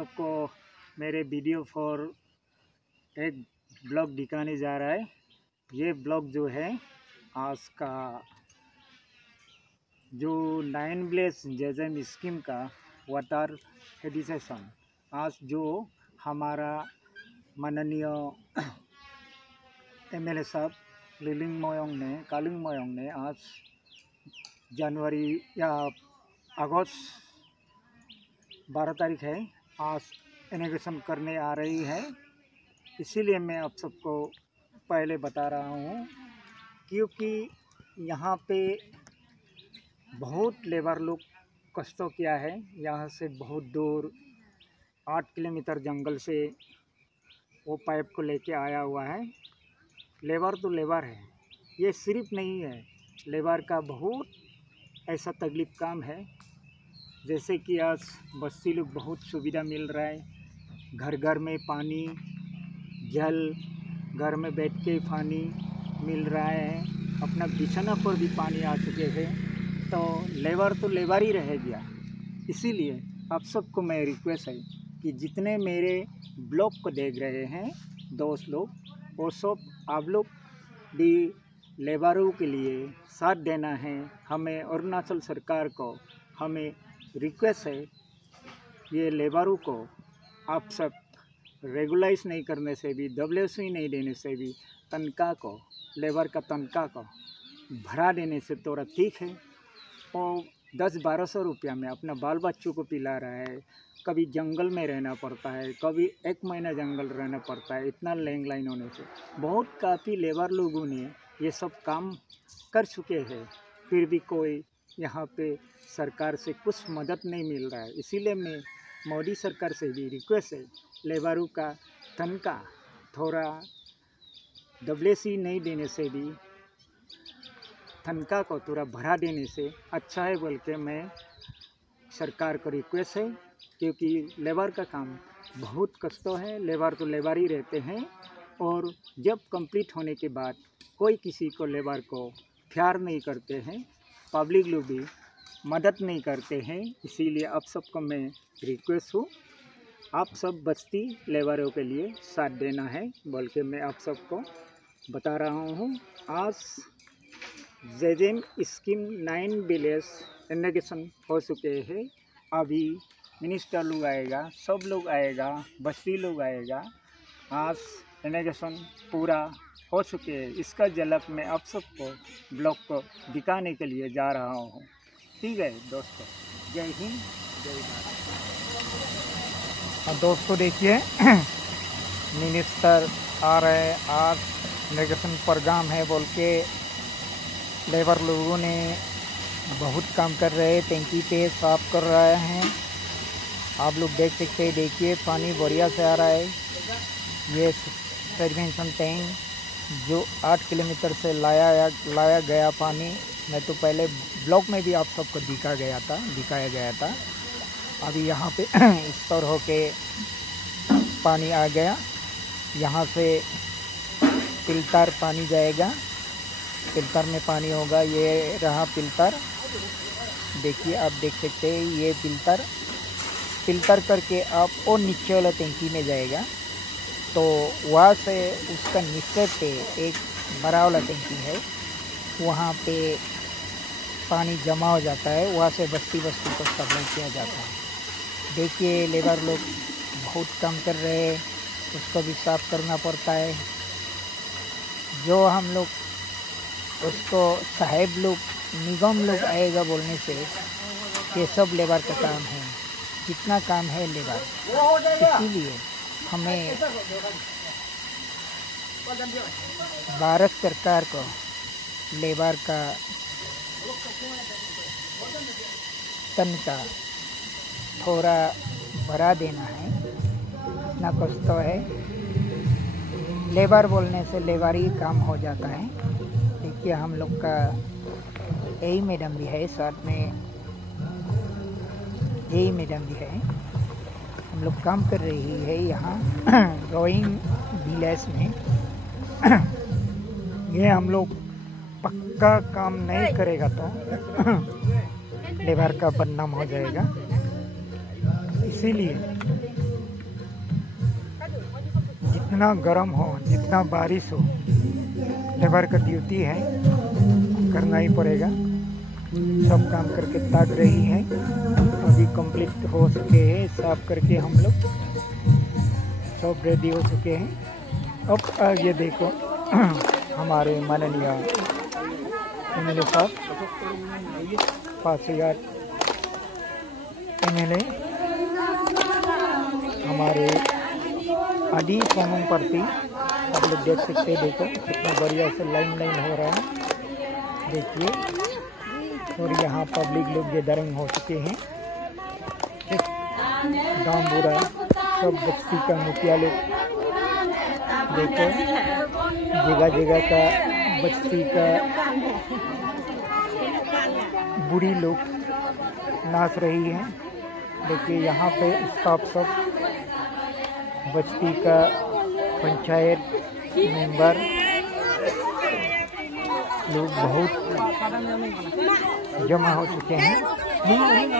सबको मेरे video for एक ब्लॉग दिखाने जा रहा है। ये ब्लॉग जो है आज का जो 9 ब्लेस जेजेम स्कीम का वाटर एडिसेशन, आज जो हमारा माननीय एमएलए साहब कालिंग मोयोंग ने आज जनवरी या अगस्त 12 तारीख है, आज इनॉग्रेशन करने आ रही है। इसीलिए मैं आप सबको पहले बता रहा हूँ, क्योंकि यहाँ पे बहुत लेबर लोग कष्टों किया है। यहाँ से बहुत दूर 8 किलोमीटर जंगल से वो पाइप को लेके आया हुआ है। लेबर तो लेबर है, ये सिर्फ नहीं है, लेबर का बहुत ऐसा तकलीफ काम है। जैसे कि आज बस्ती लोग बहुत सुविधा मिल रहा है, घर घर में पानी जल, घर में बैठ के पानी मिल रहा है, अपना बिछाना पर भी पानी आ चुके हैं। तो लेबर ही रह गया। इसीलिए आप सबको मैं रिक्वेस्ट है कि जितने मेरे ब्लॉग को देख रहे हैं दोस्त लोग, वो सब आप लोग भी लेबरों के लिए साथ देना है। हमें अरुणाचल सरकार को हमें रिक्वेस्ट है, ये लेबरों को आप सब रेगुलाइज नहीं करने से भी, WC नहीं देने से भी, तनख्वाह को, लेबर का तनख्वाह को भरा देने से थोड़ा ठीक है। और 10-1200 रुपया में अपना बाल बच्चों को पिला रहा है। कभी जंगल में रहना पड़ता है, कभी 1 महीना जंगल रहना पड़ता है, इतना लैंडलाइन होने से बहुत काफ़ी लेबर लोगों ने ये सब काम कर चुके हैं, फिर भी कोई यहाँ पे सरकार से कुछ मदद नहीं मिल रहा है। इसीलिए मैं मोदी सरकार से भी रिक्वेस्ट है, लेबरों का तनख्वाह थोड़ा WC नहीं देने से भी, तनख्वाह को थोड़ा बढ़ा देने से अच्छा है बोल के मैं सरकार को रिक्वेस्ट है। क्योंकि लेबर का काम बहुत कष्टों है, लेबर तो लेबर ही रहते हैं, और जब कंप्लीट होने के बाद कोई किसी को लेबर को प्यार नहीं करते हैं, पब्लिक लोग भी मदद नहीं करते हैं। इसीलिए आप सबको मैं रिक्वेस्ट हूँ, आप सब बस्ती लेबरों के लिए साथ देना है बोल के मैं आप सबको बता रहा हूँ। आज जेजेम स्कीम 9 विलेज इनॉग्रेशन हो चुके हैं। अभी मिनिस्टर लोग आएगा, सब लोग आएगा, बस्ती लोग आएगा। आज इनॉग्रेशन पूरा हो चुके हैं। इसका झलक मैं आप सबको ब्लॉग को दिखाने के लिए जा रहा हूँ। ठीक है दोस्तों, जय हिंद जय भारत। और दोस्तों देखिए मिनिस्टर आ रहे हैं, आज इनॉग्रेशन प्रोग्राम है बोल के लेबर लोगों ने बहुत काम कर रहे हैं, टैंकी पे साफ कर रहे हैं। आप लोग देख सकते हैं, देखिए पानी बढ़िया से आ रहा है। ये सर्वेंशन टैंक जो 8 किलोमीटर से लाया गया पानी, मैं तो पहले ब्लॉग में भी आप सबको दिखाया गया था। अभी यहाँ पे स्टोर होके पानी आ गया। यहाँ से फिल्टर पानी जाएगा, फिल्टर में पानी होगा। ये रहा फिल्टर, देखिए आप देख सकते हैं, ये फिल्टर करके आप और नीचे वाला टैंकी में जाएगा। तो वहाँ से उसका नीचे पे एक बड़ा वाला टैंकी है, वहाँ पे पानी जमा हो जाता है, वहाँ से बस्ती को सप्लाई किया जाता है। देखिए लेबर लोग बहुत काम कर रहे हैं, उसको भी साफ करना पड़ता है। जो हम लोग उसको साहेब लोग, निगम लोग आएगा बोलने से ये सब लेबर का काम है, कितना काम है लेबर। इसीलिए हमें भारत सरकार को लेबर का तनख्वाह थोड़ा बढ़ा देना है। इतना कष्ट है, लेबर बोलने से लेबर ही काम हो जाता है। देखिए हम लोग का यही मैडम भी है, साथ में यही मैडम भी है। हम लोग काम कर रही है यहाँ रोइंग विलेज में। ये हम लोग पक्का काम नहीं करेगा तो लेबर का बदनाम हो जाएगा। इसीलिए जितना गर्म हो, जितना बारिश हो, लेबर का ड्यूटी है, करना ही पड़ेगा। सब काम करके ताक रही है। अभी कंप्लीट हो चुके हैं, साफ करके हम लोग सब रेडी हो चुके हैं। अब आगे देखो हमारे माननीय MLA साहब, पासीघाट MLA हमारे आदि कानून प्रति आप लोग देख सकते हैं। देखो कितना बढ़िया से लाइन हो रहा है, देखिए। और यहाँ पब्लिक लोग ये दरंग हो चुके हैं। गांव बुरा सब बस्ती का मुखिया लोग, देखो जगह जगह का बस्ती का बूढ़ी लोग नाच रही है। देखिए यहाँ पे स्टाफ सब बस्ती का पंचायत मेंबर लोग बहुत जमा हो चुके हैं।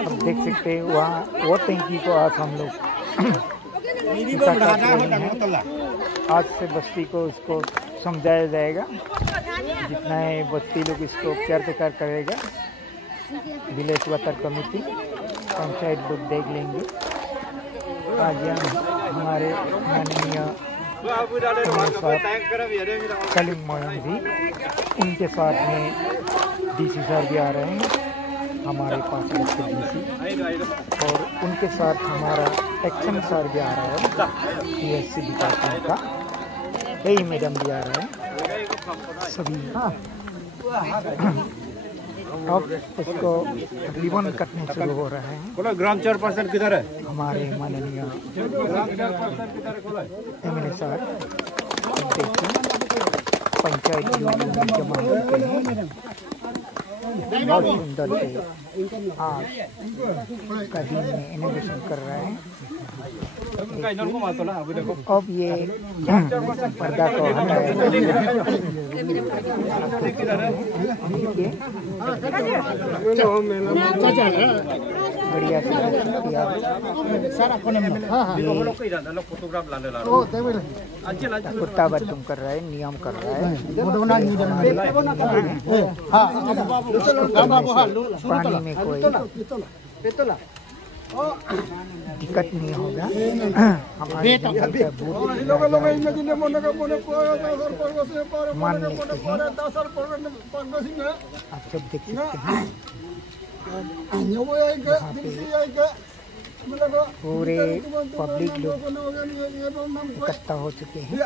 अब देख सकते हैं वहाँ वो टंकी को आज हम लोग आज से बस्ती को इसको समझाया जाएगा। जितना है बस्ती लोग इसको केयर टेकर करेगा, विलेज वाटर कमेटी पंचायत लोग देख लेंगे। आज हमारे माननीय कलिंग मोयन जी, उनके साथ में DC सर भी आ रहे हैं, हमारे पास DC, और उनके साथ हमारा एक्शन सर भी आ रहा है PSC डिपार्टमेंट का, यही मैडम भी आ रहे हैं सभी। अब इसको रिबन कटने शुरू हो रहे हैं। ग्राम चेयरपर्सन किधर है? हमारे माननीय MLA साहब, पंचायत जमा होते हैं। बहुत सुंदर से आज का दिन में इनोवेशन कर रहे हैं। अब ये पर्दा को हटाया बढ़िया से कुत्ता बच्चों कर रहा है, नियम कर रहा है। पानी में कोई दिक्कत नहीं होगा। हमारे मान लेते हैं, आप सब देख सकते हैं। पूरे पब्लिक लोग इकट्ठा हो चुके हैं,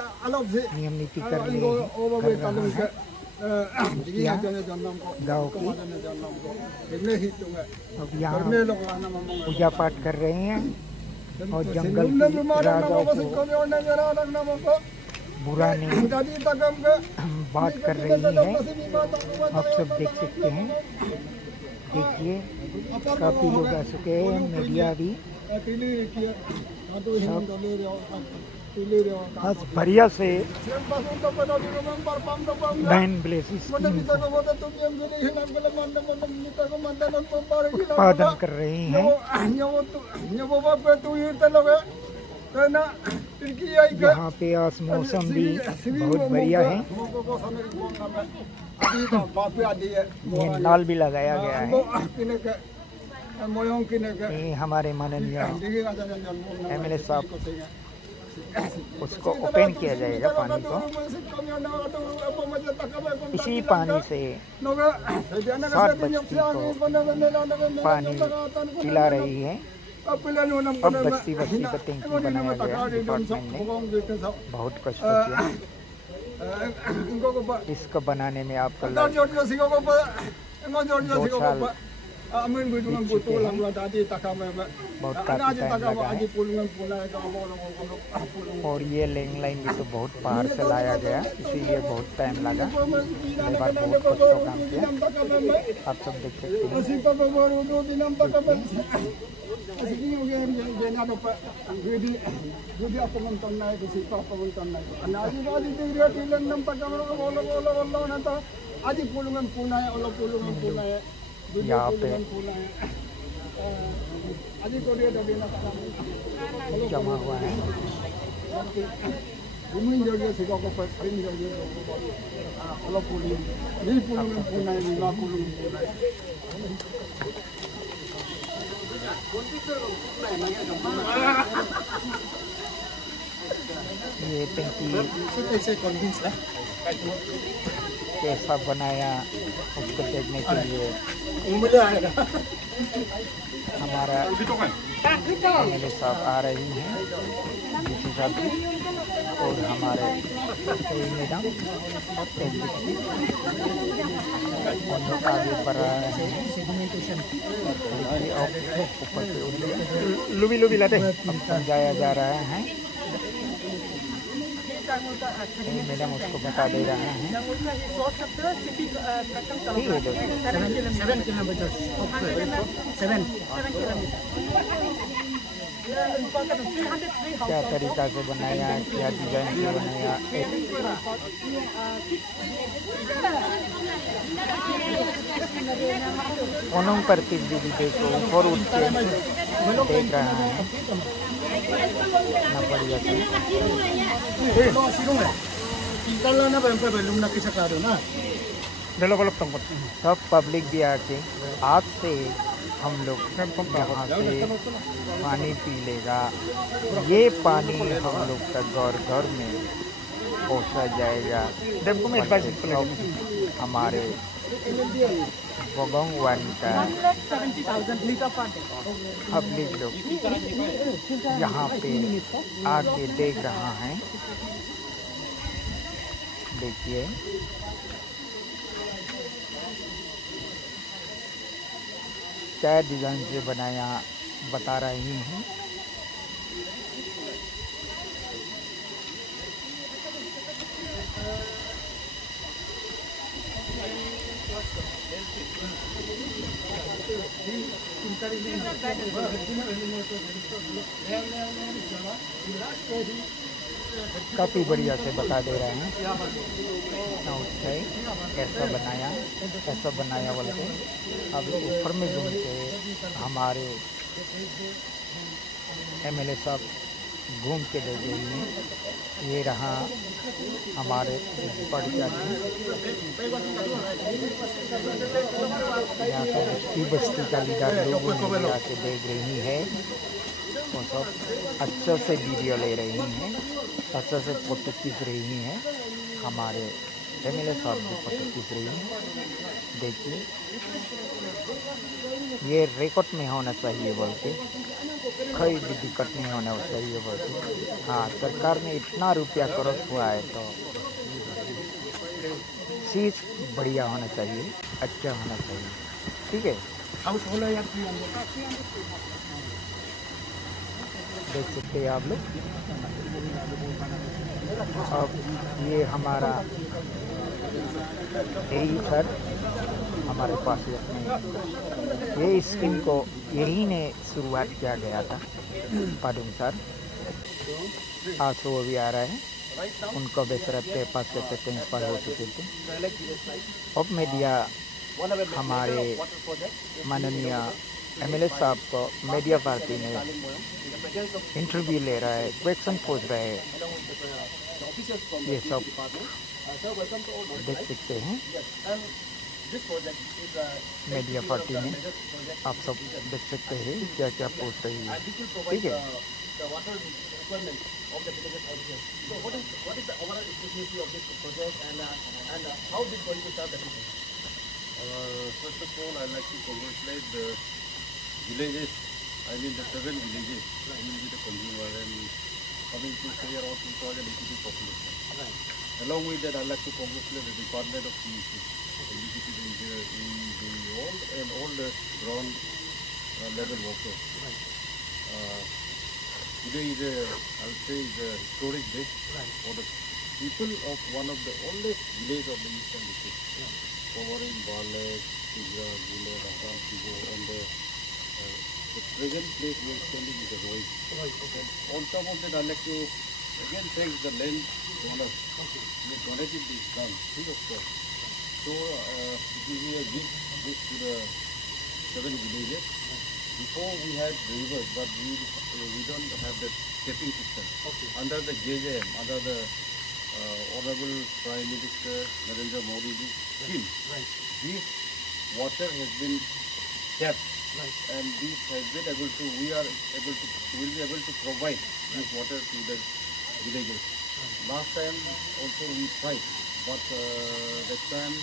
नियम नीति कर रहे हैं। गाँव की अब यहाँ पूजा पाठ कर रहे हैं और जंगल की राजाओं को बुरा नहीं बात कर रही है। आप सब देख सकते हैं, देखिए काफ़ी लोग आ चुके हैं, मीडिया भी आज बढ़िया से बैन ब्लेसिस उत्पादन कर रही हैं। यहाँ पे आज मौसम भी बहुत बढ़िया है। ये नाल भी लगाया गया है। ये हमारे माननीय MLA साहब, उसको ओपन किया जाएगा पानी को। इसी पानी से 7 बस्ती को पानी पिला रही है। अब बस्ती का टैंकी बनाया गया डिपार्टमेंट ने, बहुत कष्ट किया इसको बनाने में। आपका 2 साल बहुत काफ़ी टाइम लगा है। और ये लैंड लाइन भी तो बहुत बाहर से लाया गया, इसीलिए बहुत टाइम लगा। लेबर बहुत कष्टों काम किया, आप सब देख सकते हैं। यहाँ पे जमा हुआ है। Bumin jojo sega ko paring jojo ko kalau pulun ni pulun punai ni na pulun punai ये टंकी कैसा बनाया उसको देखने के लिए हमारा मेरे साथ आ रही हैं जिसके साथ और हमारे मैडम और लोग आगे बढ़ रहे हैं ऊपर से लुबी लुबी लाते अब समझाया जा रहा है। मैडम उसको बता दे रहा है। क्या तरीका से बनाया, क्या डिजाइन से बनाया, ओनम करती दीदी को ऊपर उठ के देख रहा है ना बढ़िया से। सब पब्लिक भी आके आज से हम लोग यहाँ से पानी पी लेगा। ये पानी हम लोग का घर घर में पहुँचा जाएगा। हमारे बगंगवान का पब्लिक लोग यहाँ पे आके देख रहा है। देखिए क्या डिज़ाइन से बनाया बता रही हूँ। काफ़ी बढ़िया से बता दे रहे हैं। ऐसा बनाया बोल के अब ऊपर में घूम के हमारे एमएलए साहब घूम के ले गए हैं। ये रहा हमारे बड़ी चाची, यहाँ पर बस्ती का लीडर लोगों ने आके देख रही है। वो सब अच्छे से वीडियो ले रही हैं, अच्छे से फोटो खींच रही हैं। हमारे एमएलए साहब भी फोटो खींच रही हैं। देखिए ये रिकॉर्ड में होना चाहिए बोल के, कोई भी दिक्कत नहीं होना चाहिए बोल के। हाँ, सरकार ने इतना रुपया खर्च हुआ है तो चीज़ बढ़िया होना चाहिए, अच्छा होना चाहिए। ठीक है, देख सकते हैं आप लोग। अब ये हमारा यही सर हमारे पास ये स्कीम को यही ने शुरुआत किया गया था। पादुम सर आज वो भी आ रहा है, उनको बेसरत के पास से ट्रांसफर हो चुके थे। अब मीडिया हमारे माननीय एमएलए साहब को मीडिया पार्टी ने इंटरव्यू ले रहा है, क्वेश्चन पूछ रहे हैं। ये सब देख सकते हैं मीडिया पार्टी में, आप सब देख सकते हैं क्या क्या पूछ रही है। ठीक है, first of all, I'd like to congratulate the villages, I mean the 7 villages, will be the consumer and coming to clear out 2082 population. Along with that, I'd like to congratulate the Department of PEC, executive engineer and all the ground level workers. Today is I'll say is a historic day for the people of one of the oldest villages of the Eastern District. Covering Balak, Tigra, Gula, Rakam, Tigo, and the present place we are standing is the Roy. And on top of that, I'd like to again thank the land donors who donated this land free of cost. So it will be a gift to the 7 villages. before we had rivers, but we don't have the tapping system. Okay. Under the JJM, under the Honorable Prime Minister Narendra Modi ji scheme, Right. this water has been tapped, Right. and this has been able to, will be able to provide this water to the villages. Last time also we tried, but that time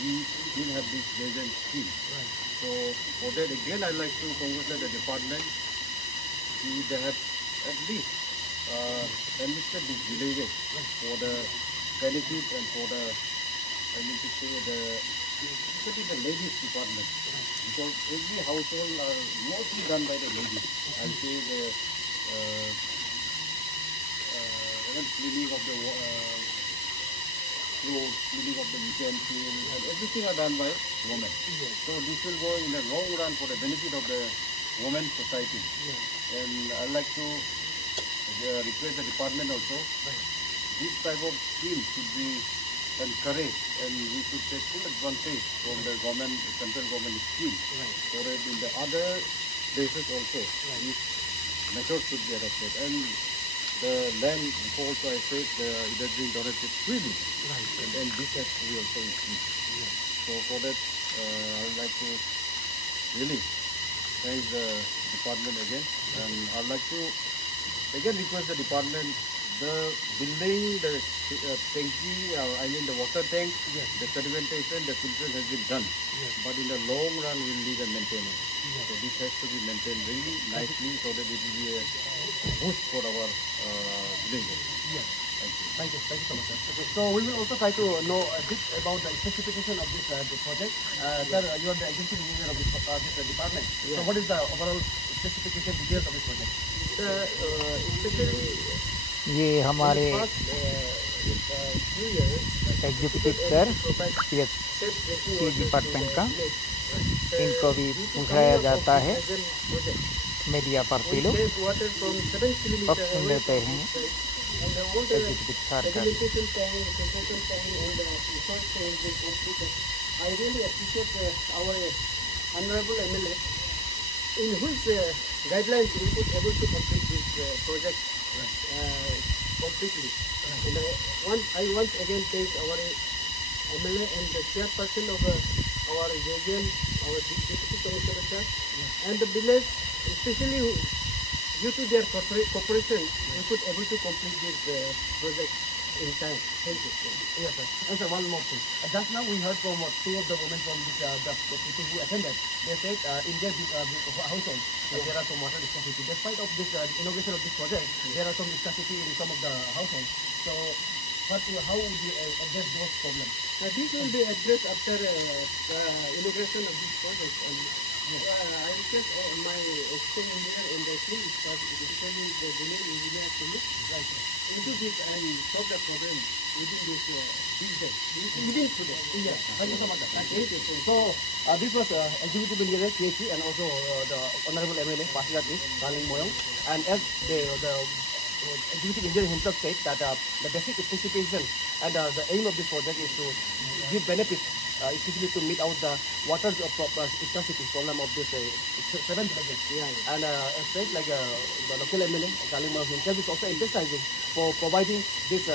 we didn't have this JJM scheme. Right. So for that again I'd like to congratulate the department. They have at least enlisted these villages for the benefit and for the, I mean to say, especially the ladies department, because every household are mostly done by the ladies. I'll say the cleaning of the clothes, cleaning of the utensils, and everything are done by women. So this will go in the long run for the benefit of the women society. And I'd like to request the department also, this type of scheme should be encouraged, and we should take full advantage from the government, central government scheme, so that in the other places also, this method should be adopted. And the land, before also I said, it has been donated freely, and this has to be also increased. So for that, I would like to really thank the department again, and I'd like to again request the department, the building, the tanky, I mean the water tank, the sedimentation, the filtration has been done, but in the long run we'll need a maintenance. So this has to be maintained really nicely, so that it will be a boost for our villages. Thank you so much, sir. So we will also try to know a bit about the specification of this project. Sir, you are the executive engineer of this department. So what is the overall specification details of this project? ये हमारे executive sir PSC department का, इनको भी पूछाया जाता है media पर भी लोग अब सुन लेते हैं एग्जीक्यूटिव सर का। I really appreciate our honorable MLA, in whose guidelines we could able to complete this project completely. And I once again thank our MLA and the chairperson of our JGM, our deputy commissioner sir, and the village, especially due to their cooperation, we could able to complete this project in time. Thank you. Yes, sir. And sir, one more thing. Just now we heard from two of the women from this, the people who attended. They said in their household there are some water scarcity. Despite of this inauguration of this project, there are some scarcity in some of the households. So, how would you address those problems? This will be addressed after the inauguration of this project. And I request my assistant engineer and the team staff, especially the village engineer, to look into this and solve the problem within this within today. Yes. Thank you so much. So this was executive engineer KC and also the honorable MLA Pasilatri Kaling Moyong, and as the executive engineer himself said that the basic specification and the aim of this project is to give benefits, especially to meet out the water scarcity problem of this 7 villages. And as said, like the local MLA Kaling Moyong himself is also emphasizing for providing this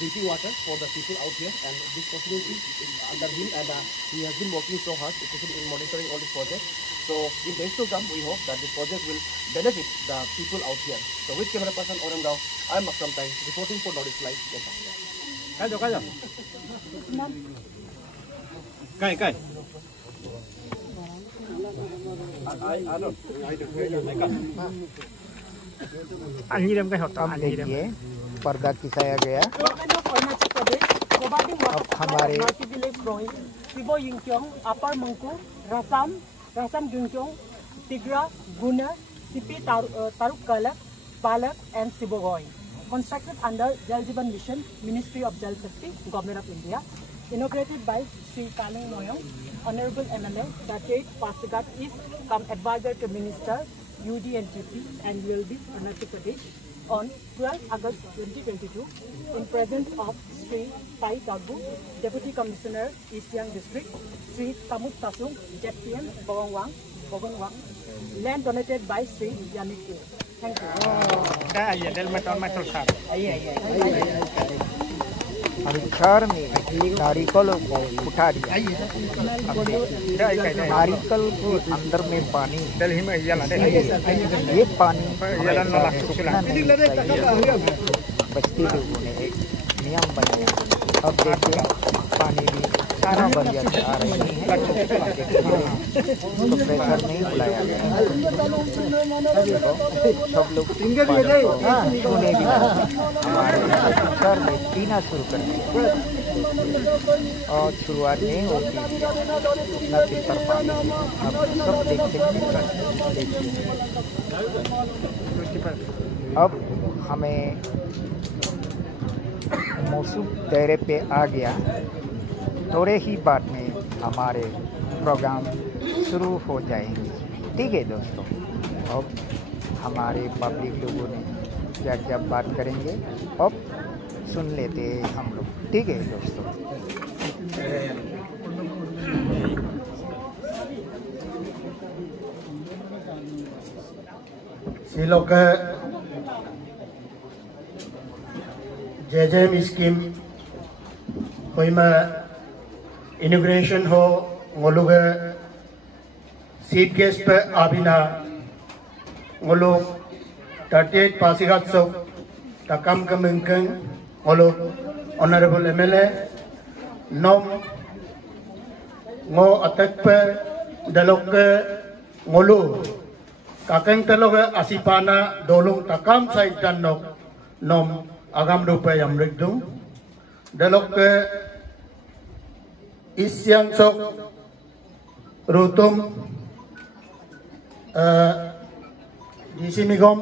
drinking water for the people out here, and this possibility is under him, and he has been working so hard, especially in monitoring all this project. So in days to come, we hope that this project will benefit the people out here. So with camera person Orangao, I'm Akram Time, reporting for Nordic Live. Kayo. Kay. अब देखिए पर्दा खिंचाया गया। अब हमारे Sibo Yingkyong, Upper Mangku, Rasam Gyungkyong, Tigra, Guna, Sipi Taruk Kalak, Palak, and Sibogoy. Constructed under Jal Jeevan Mission, Ministry of Jal Shakti, Government of India. Inaugurated by Sri Kaling Moyong, Honorable MLA, Datuk Pasigat is come advisor to Minister, UDNTP and ULB, Arunachal Pradesh, on 12 August 2022 in presence of Sri Tai Dagu, Deputy Commissioner, East Siang District, Sri Tamut Tasung, ZPM, Bawangwang, Land donated by Sri Yannick. Thank you. dah ya del metal sar हरिक्षार में नारिकल को उठा दिया। नारिकल के अंदर में पानी, del hima yala de ये पानी yala no la susula बस्ती लोगों ने एक नियम बनाया। अब देखिए पानी भी सारा बढ़िया से आ रही है, तो प्रेशर नहीं बुलाया गया। सब लोग छूने भी हमारे घर में पीना शुरू कर दिया और शुरुआत नहीं होती न फिल्टर पानी। अब सब देखते हैं। अब हमें मौसम दायरे पे आ गया। थोड़े ही बाद में हमारे प्रोग्राम शुरू हो जाएंगे। ठीक है दोस्तों, अब हमारे पब्लिक लोगों ने क्या क्या बात करेंगे अब सुन लेते हैं हम लोग। ठीक है दोस्तों। लोग JJM स्कीम हुई में इनॉग्रेशन हो ngolug सीट केस पे आबिना ngolug 38 Pasigat so takam kemengkeng ngolug honorable MLA nom ngo attack pe dalok ngolug kakeng telog asipana dolong takam sai danok nom agam rupa yamrikdung dalok isyang sok rutum disimigom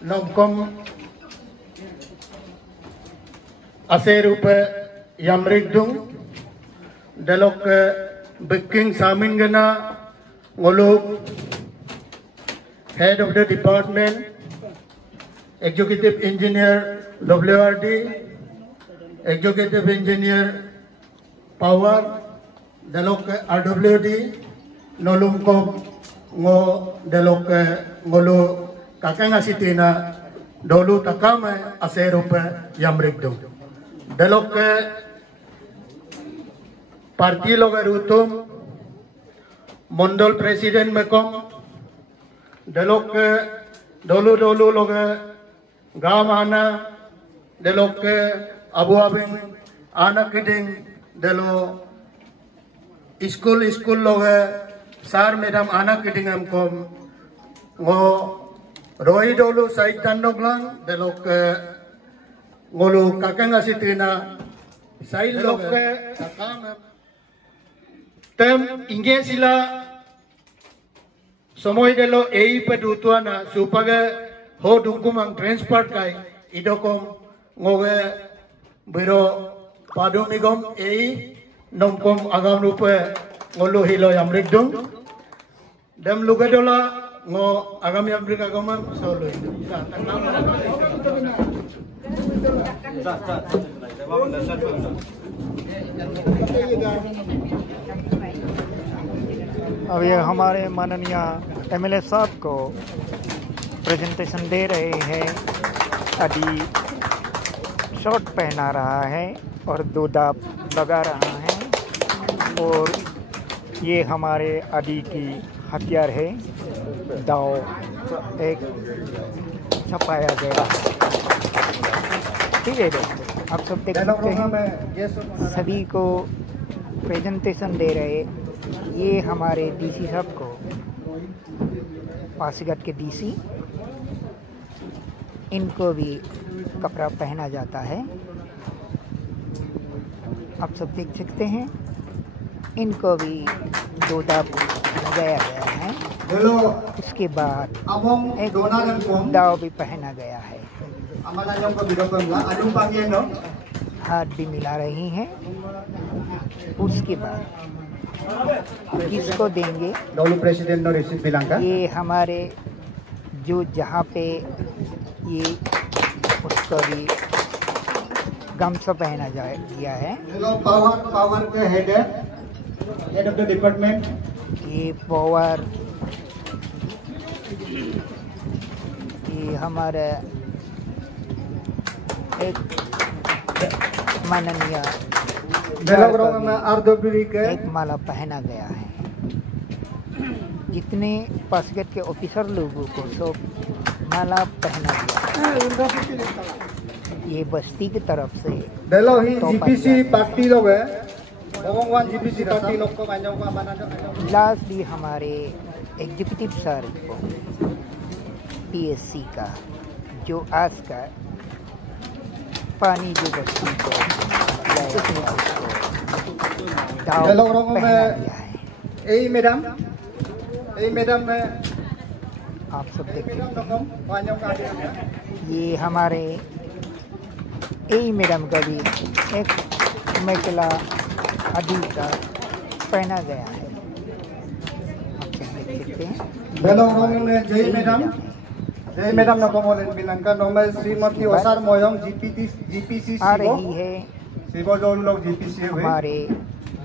nomkom ase rupa yamrikdung dalok beking samingana ngoluk head of the department executive engineer WRD executive engineer power dalok RWD nolumkom ngo dalok ngolo kakang asitina dolu takama aserupa yamrikdum dalok parti logarutum Mandal president में कम दलोक डोलू डोलू लोग गांव आना दलोक अबू अबिंग आना kidding दलो school school लोग सार madam आना kidding हम कम वो रोई डोलू साइड तन्नोग लंग दलोक ngolu kakang asitina साइड लोग काम tem inge sila somoy delo ei pedutuana supaga ho dungkumang transport kai idokom ngoge biro padumigom ei nomkom agam rupe ngolu hilo yamrikdung dem lugadola ngo agam yamrik agamam solo अब ये हमारे माननीय MLA साहब को presentation दे रहे हैं। अभी shirt पहना रहा है और दो दाब लगा रहा है और ये हमारे आदि की हथियार है। दाव एक छपाया गया। ठीक है दोस्तों, आप सब देख सकते हैं सभी को प्रेजेंटेशन दे रहे। ये हमारे DC साहब को पासीघाट के DC इनको भी कपड़ा पहना जाता है। आप सब देख सकते हैं इनको भी दो दाव लगाया गया है। उसके बाद एक दाव भी पहना गया है। हाथ भी मिला रही हैं। उसके बाद किसको देंगे? प्रेसिडेंट रिसीव बिलांगा ये हमारे जो जहाँ पे ये उसको भी गमछा पहना गया है। पावर के हेड ऑफ द डिपार्टमेंट ये पावर ये हमारे एक माननीय एक माला पहना गया है। जितने पासगेट के ऑफिसर लोगों को सब माला पहना गया है। ये बस्ती की तरफ से जीपीसी पार्टी लोग है, जीपीसी पार्टी लोग को लास्टली हमारे एग्जीक्यूटिव सर को पीएससी का जो आज का पानी जो बस्ती को पहना गया है। मैडम आप सब देख सकते हैं। ये हमारे मैडम का भी एक मेखला आदि का पहना गया है। आप सब देख सकते हैं। जय मैडम नकोमोलेन बिलंका नोमे श्रीमती ओसार मोयंग जीपीसी आ रही है सिबो जो लोग जीपीसी हुए हमारे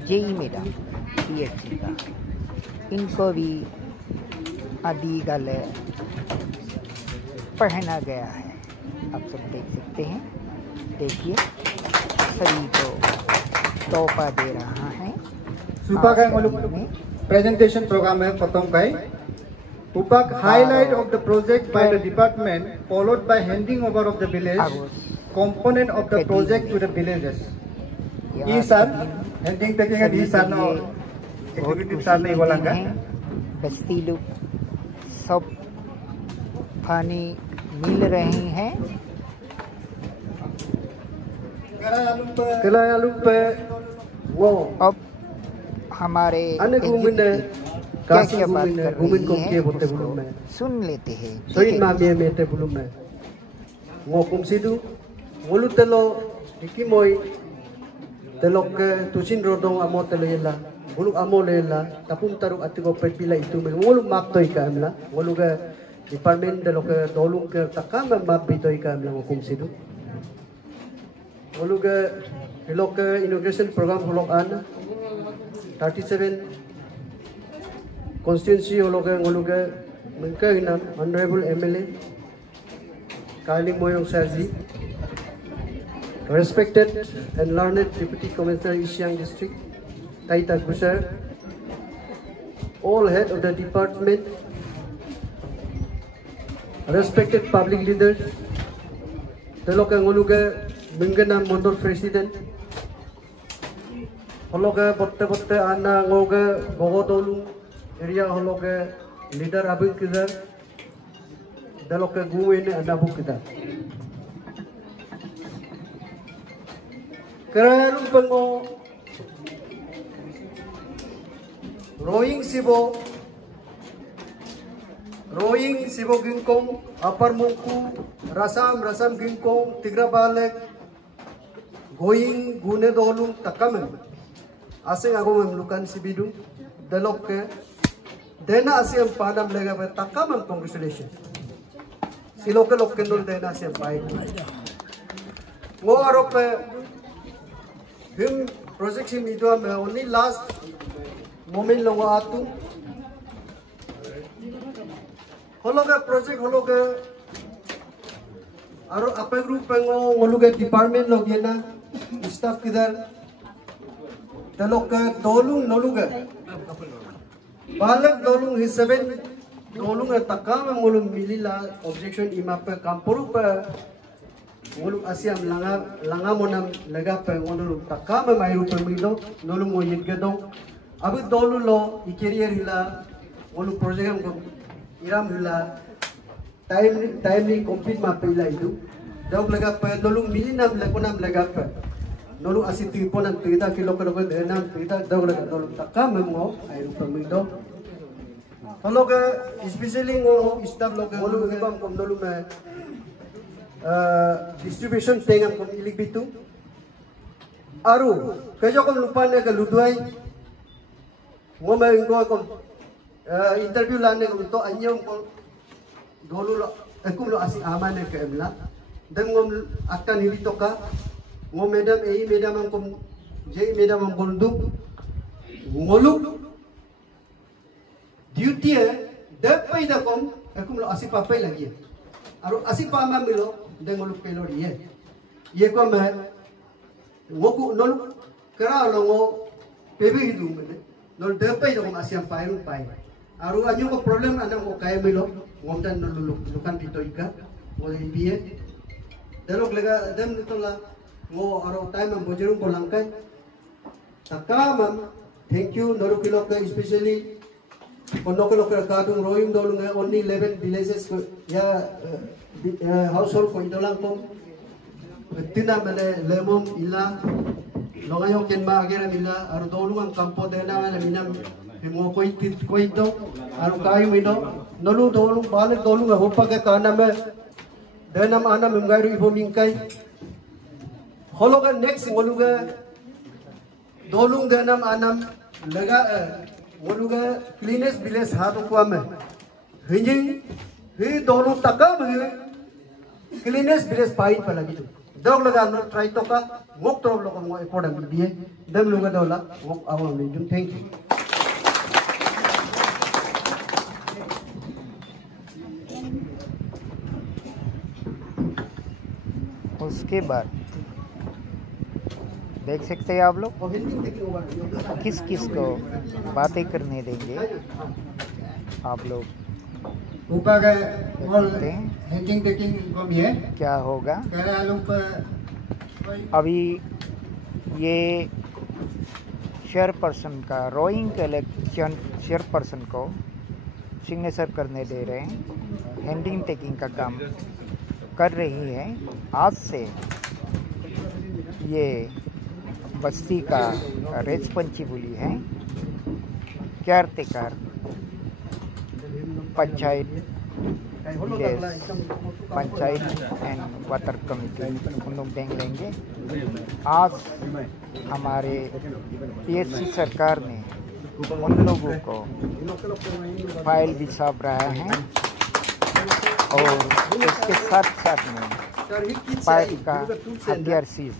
जेई मैडम पीएचसी का, इनको भी आदि गले पहना गया है। आप सब देख सकते हैं। देखिए सभी को तोहफा दे रहा है। सुपा का प्रेजेंटेशन प्रोग्राम है खत्म का Upak highlight of the project by the department followed by handing over of the village component of the project to the villages. ये सर handing तक ये सर ना executive सर ने बोला क्या? बस्ती लोग सब पानी मिल रहे हैं। किलायालू पे वो अब हमारे क्या क्या बात कर रही है उसको सुन लेते हैं। सोइन मामे में ते बुलुम में वो कुमसिदु वलु तेलो दिकिमोई तेलो के तुसिन रोदों अमो तेलो येला वलु अमो लेला तापुम तारु अतिको पेपिला itu में वलु माप तोई का हमला वलु के डिपार्टमेंट तेलो के दोलु के तका में माप बितोई का हमला वो कुमसिदु वलु के हेलो के इनॉग्रेशन प्रोग्राम होलो आन 37 constituency ologe mengkaina honorable MLA Kaling Moyong Sarji, respected and learned Deputy Commissioner Isiang District Taita Gusar, all head of the department, respected public leaders, teloka ngoluge mengena Mondol President, hologe botte ana ngoge bogodolu area hologe leader abin kidar daloke guwin anabu kidar kerarum pengo rowing sibo ginkong upper mungku rasam ginkong tigra balek going gune dolung takamen asing aku memlukan sibidu daloke देना असियम पादम लेगा पे तक्का मन congratulation सिलोके लोग के नूल देना असियम पाए वो आरोप पे हम प्रोजेक्ट से मीडिया में only last moment लोग आतु होलोगे प्रोजेक्ट होलोगे आरो अपने ग्रुप पे होलोगे डिपार्टमेंट लोग ये ना स्टाफ किधर दलोके दोलुंग नोलुगे बालक दोलुंग हिस्सेबेन दोलुंग तकाम मोलुंग मिलीला ऑब्जेक्शन इमा पे कामपुरु पे मोलुंग आसियाम लंगा मोनम लगा पे मोलुंग तकाम मायरु पे मिलो दोलुंग वो यज्ञदों अभी दोलुंग लो इकेरियर हिला मोलुंग प्रोजेक्ट को इराम हिला टाइमली कंप्लीट मा पे हिला इदु जब लगा पे दोलुंग मिली नाम लगा पे नोलु असी तिपोनन तिदा किलो देना तिदा दगला नोलु तका मेमो आयु पमिदो हलोग स्पेशली वो स्टाफ लोग नोलु एबम कम नोलु में डिस्ट्रीब्यूशन टेंगम कम इलिक बितु आरु केजो कम लुपाने के लुदुई वो में इनको कम इंटरव्यू लाने को तो अन्यम को दोलु एकुम लो असी आमाने के एमला देमगम अक्का निबितो का वो मैडम यही मैडम हमको जे मैडम हम बोल दूँ Molu duty depai da kom akum lo asipa pai lagi aru asipa ma milo dengolu pelor ye ko me ngoku nol kera lo ngo pebe hidu mene nol depai da kom asiam pai pai aru anyo ko problem ana ngo kai milo ngomdan nol lukan pitoika ngo biye delok lega dem nitola ngo aro time am bojerum ko langkai takamam thank you Norukilok especially Konokilok kadung roim dolung only 11 villages ya household ko idolang ko tina mele lemom ila longayo ken ma agera mila aro dolung ang kampo dena mele minam mo koi tit koi do aro kayu mino nolu dolung balik dolung hopa ke kana me denam ana mungairu ibo mingkai hologa next ngoluga dolung denam anam lega ngoluga cleanest village hatu kwame hinjing hi dolung takam hi cleanest village pain palagi dog lega no try to ka ngok to lo ko ipodam biye dem luga dola ngok awam ni jum thank you उसके बाद देख सकते हैं आप लोग किस किस को बातें करने देंगे आप लोग ऊपर देखते हैं हैंगिंग टेकिंग को भी है क्या होगा। पर अभी ये चेयरपर्सन का रोइंग कलेक्शन चेयरपर्सन को सिग्नेचर करने दे रहे हैं। हैंडिंग टेकिंग का काम कर रही है। आज से ये बस्ती का रेस्पॉन्सिबिलिटी बोली है caretaker panchayat and water committee उन लोग देख लेंगे। आज हमारे पीएससी सरकार ने उन लोगों को फाइल भी सौंप रहा है और इसके साथ साथ में पाइप का हथियार सीज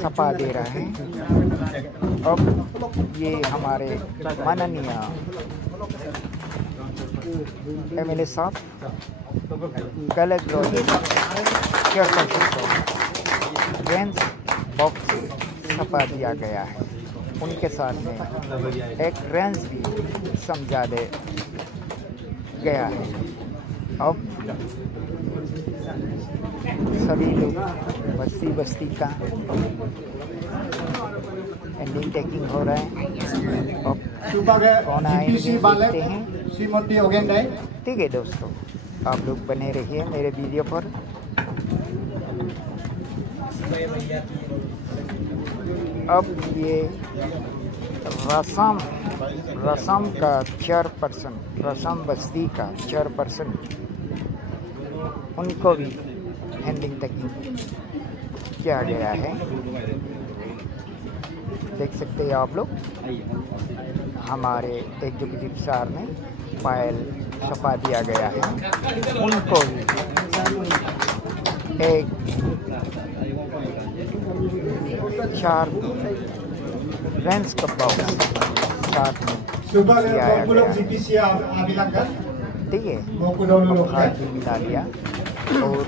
सपा दे रहा है। अब ये हमारे माननीय एमएलए साहब कलेक्टर चेयरपर्सन को रेंज बॉक्स सपा दिया गया है। उनके साथ में एक रेंज भी समझा दे गया है। अब सभी लोग बस्ती बस्ती का हैंडिंग टेकिंग हो रहा है। अब कौन आएंगे देखते हैं। ठीक है दोस्तों, आप लोग बने रहिए मेरे वीडियो पर। अब ये रसम का चेयरपर्सन, रसम बस्ती का चेयरपर्सन, उनको भी हैंडिंग टेकिंग किया गया है। देख सकते हैं आप लोग, हमारे एग्जीक्यूटिव सर ने फाइल छपा दिया गया है। उनको भी एक 4 रेंज का बॉक्स साथ में दिया गया। ठीक है, खाद भी मिला लिया। और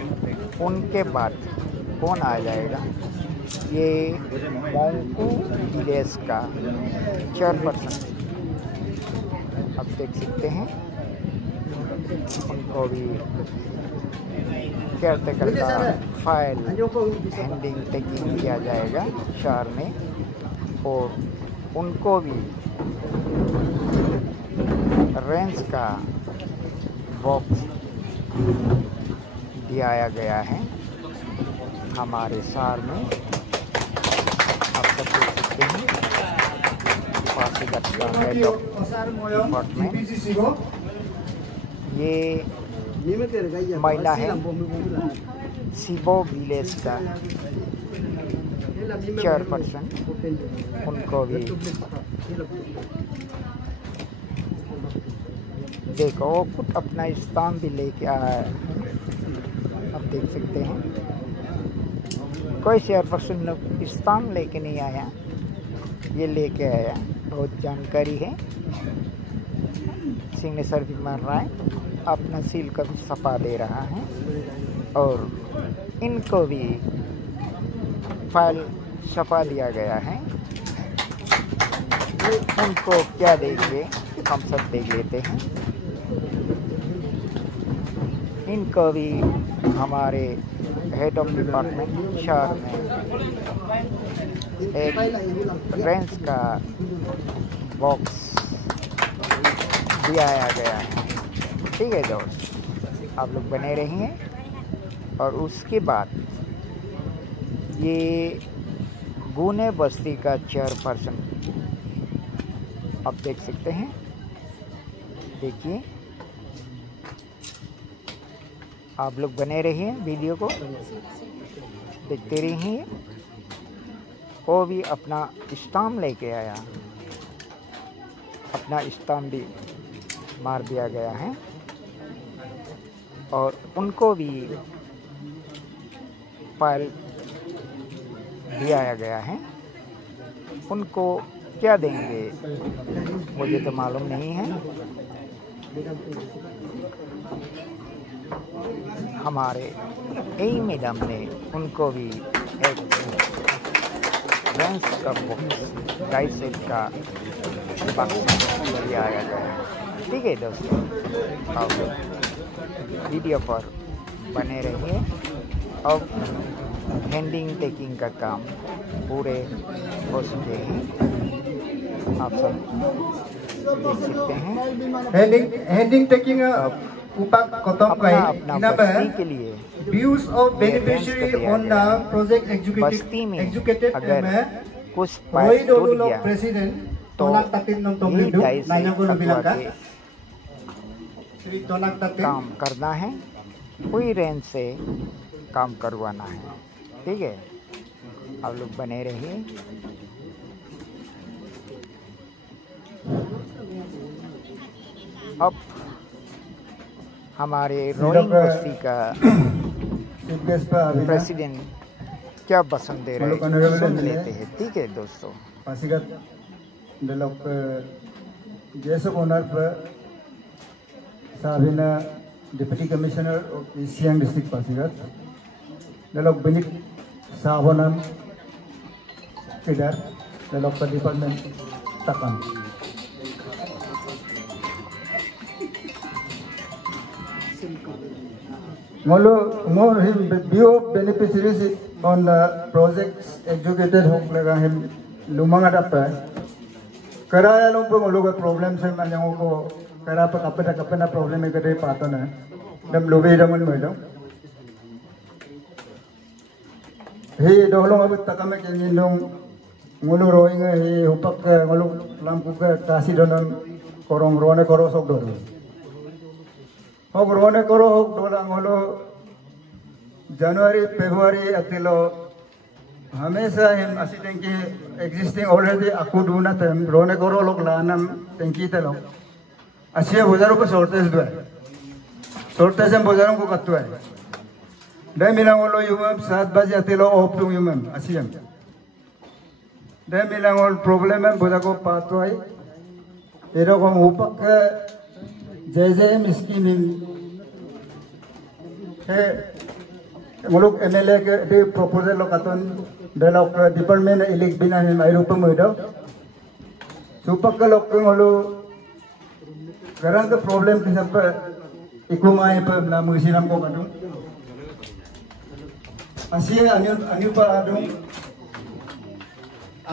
उनके बाद कौन आ जाएगा, ये मोंकू विलेज का चेयरपर्सन, आप देख सकते हैं। उनको भी केयरटेकर का फाइल हैंडिंग टेकिंग किया जाएगा शहर में। और उनको भी रेंज का बॉक्स दिया गया है हमारे शहर में। आप सब देख सकते हैं पासीघाट का हेड ऑफ डिपार्टमेंट। ये महिला है सिबो विलेज का चेयरपर्सन, उनको भी देखो वो खुद अपना स्थान भी लेके आया है। आप देख सकते हैं कोई चेयरपर्सन लोग स्थान लेके नहीं आया, ये लेके आया। बहुत जानकारी है। सिग्नेचर भी मार रहा है, अपना सील का भी सपा दे रहा है और इनको भी फाइल छपा दिया गया है। उनको क्या देंगे हम सब देख लेते हैं। इनको भी हमारे हेड ऑफ डिपार्टमेंट शहर में एक रेंज का बॉक्स दिया गया है। ठीक है दोस्त, आप लोग बने रहिए। और उसके बाद ये गुने बस्ती का चेयरपर्सन आप देख सकते हैं, देखिए आप लोग बने रहिए, वीडियो को देखते रहिए। वो भी अपना स्टाम्प लेके आया, अपना स्टाम्प भी मार दिया गया है और उनको भी फाइल दिया गया है। उनको क्या देंगे मुझे तो मालूम नहीं है। हमारे ए मैडम ने उनको भी एक रेंज का बॉक्स 2.5 सेट का बक्सा दिया गया है। ठीक है दोस्तों, आप वीडियो पर बने रहिए। अब हैंडिंग टेकिंग का काम पूरे हो चुके हैं, आप सब देख सकते हैं। हैंडिंग टेकिंग उपाक खत्म अपना बस्ती के लिए views of beneficiary on the project बस्ती में एजुकेटेड अगर कुछ पाइप टूट गया तो ये 2.5 के काम करना है, कोई रेंज से काम करवाना है। ठीक है, आप लोग बने रहिए। अब हमारे रोइंग बस्ती का प्रेसिडेंट क्या पसंद दे रहे हैं सुन लेते हैं। ठीक है दोस्तों, पासीघाट डेवलप जैसे ओनर पर साबिना deputy commissioner of Siang district Pasighat develop बेनिक साबोनम केदार develop department takam Molo more him view beneficiaries on the projects educated home लगा him लुमांगा डप्पा कराया लोग पर मलों का प्रॉब्लम से मान्यों को करा पर कपे ना प्रॉब्लम में करें पाता ना दम लोगे इधमन में दो हे दोलों अब तक में क्या ये लोग मलो रोइंग हे उपक मलो लांग कुकर काशी दोनों कोरों रोने कोरों सब दोनों हो रोने कोरों हो दोला मलो जनवरी फरवरी अतिलो हमेशा हम असी टेंकी एक्जिस्टिंग ऑलरेडी अकू दूना थे रोने कोरों लोग लानम टेंकी थे लोग अच्छे बाजारों को शॉर्टेज हम बाजारों को कत्तु है डे मिला वो यूम 7 बजे अतिलो ऑफ टू यूम अच्छी हम डे मिला वो प्रॉब्लम है बाजार को पातो है इधर को ऊपर जैसे मिस्किन है वो लोग एमएलए के दे प्रपोजल लोग आतन डेवलप डिपार्टमेंट इलेक्ट बिना हम आयुप में इधर सुपर के लोग के वो लोग करंट प्रॉब्लम के सब इकुमाई पर ना मुझे को करूँ असी अन्य पर आदूं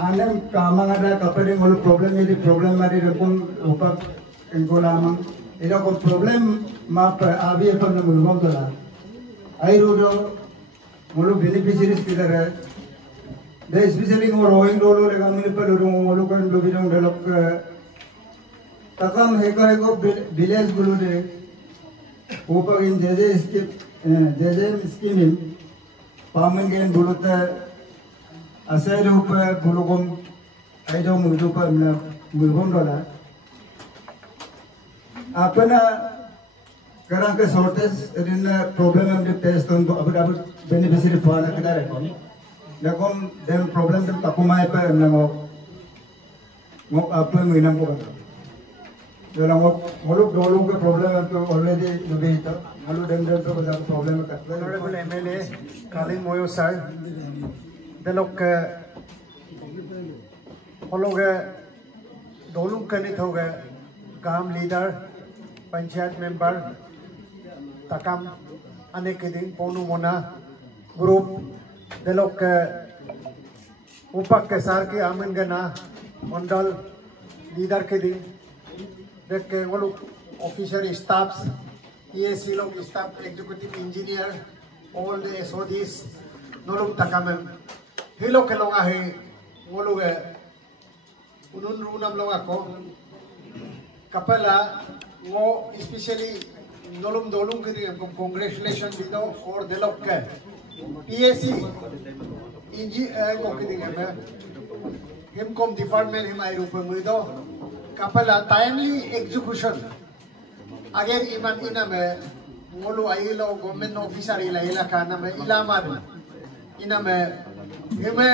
आने कामांगा कपड़े वो लोग प्रॉब्लम मारी रखूं ऊपर इनको लामं इधर को प्रॉब्लम माप आवी पर न मुझे तो ला आई रोडो वो लोग बेनिफिशियरीज किधर है दे स्पेशली वो रोइंग रोलो लेगा मुझे पर वो लोग kan lebih dong develop takam heko village bulu de ऊपर इन जैसे स्कीम पामन गेन bulu te asal ऊपर bulu kom आइडो मुझे पर न मुझे डोला अपना करंट के शॉर्टेज इन प्रॉब्लम हम जो टेस्ट तो अब बेनिफिशियरी फाना किधर है कौन देखो देन प्रॉब्लम तो तकुमाए पे हमने वो ngok apa mengenam ko kata dalam ngoluk dolung ke problem itu already lebih itu malu dan to bazar problem ka honorable MLA Kalim Moyo sir delok ke लोग दोनों कनित हो गए काम लीडर पंचायत मेंबर तकम अनेक दिन पोनु मोना ग्रुप देलोक के उपक के सार के आमन गना मंडल लीडर के दिन देख के वो लोग ऑफिसर स्टाफ्स EAC लोग staff executive engineer all the SODs नो लोग तकम ही लोग के लोग आहे वो लोग unun runam long ako kapala ngo especially dolum kiri ko congratulations dito for delok ke PAC inji ko kiri nga himcom department him ay rupa mo ito kapala timely execution agar iman ina me ngolo ayilo government officer ila kana me ilaman ina me hime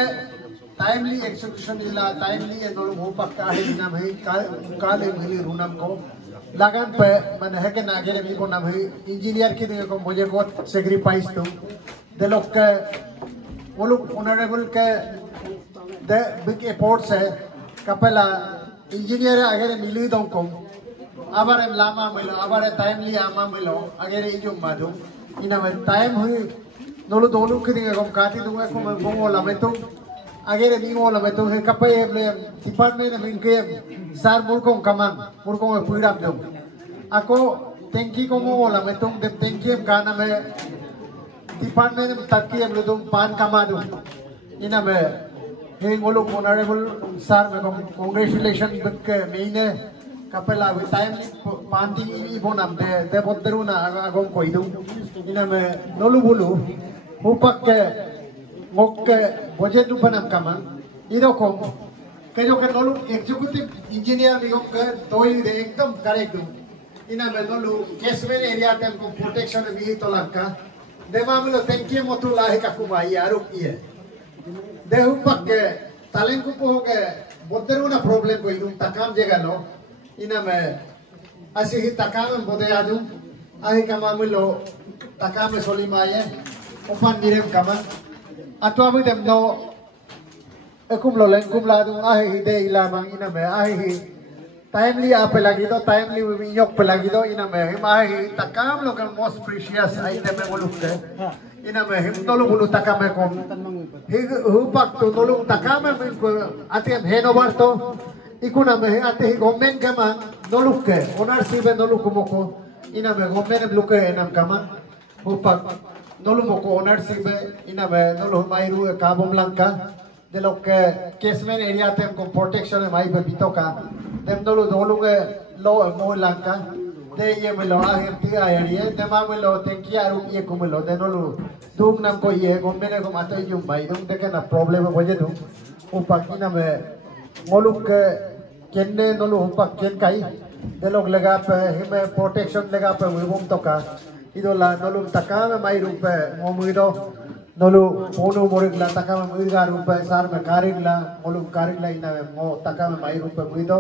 timely execution ila timely endolum ho pakka hai nam hai kale mili runam ko lagan pe man है के नागेरे भी को नाम है engineer की को मुझे को सैक्रिफाइस तो दे लोग के वो लोग ऑनरेबल के द बिग एफर्ट्स है कपला इंजीनियर आगे मिली दो को अबारे लामा मिलो अबारे टाइमली आमा मिलो आगे इजो मादो इना में टाइम हुई दोलो की को काटी दूंगा को मैं बोंगो लामे तो आगे निगो लामे तो है कपे डिपार्टमेंट में इनके सार मुर्कों कमान मुर्कों में पूरा दो ako thanki ko mo wala me tung dem thanki em kana me department em takki em ludum pan kamadu ina me he ngolo honorable sir me congratulations bak meine kapela we time pan ti I bonam de bodru na agom koidu ina me nolu bulu hupak ke ngok ke budget du panam kaman ido ko ke jo ke nolu executive engineer ni ke toy de ekdam correct du ina melolu kesmen area tem ko protection mi to lakka demamlo tenki motu lahe ka kumai arup ie dehu pakke talen ku po ke boderuna problem ko idum takam jega no ina me asi hi takam bode adu ahi kamamlo takam solimaye opan direm kama atwa bi dem no ekum lo len kum la du ahi de ilama ina me ahi timely आप लगी दो timely विनियोग पे लगी दो इना में हम आए तकाम लोग most precious item में बोलूँ के इना में हम तो लोग बोलूँ तकाम में कौन ही हुपक तो लोग तकाम में इनको आते हैं हेनोवर तो इकुना में आते ही गवर्नमेंट के मान नोलुक के ओनरशिप में नोलुक मोको इना में गवर्नमेंट लोग के इनाम कमान हुपक नोलुक मोको ओनरशिप में इना में नोलुक मायरू काबुम Lanka de lo que kesmen area tem con protection mai bebito ka dem dolo ke lo mo lanka de ye me lo a ti area de ma me lo ten ki aru ye ko me lo de dolo dum nam ko ye ko me ne ko mata ju mai dum de ke na problem ho je dum o pakina me ngoluk ke kenne dolo pa ken kai de lo lega pe hime protection lega pe wibum to ka idola dolo takame mai rupe mo muido nolu ponu morigla takama muiga rupa sar me karigla molu karigla ina mo takama mai rupa muido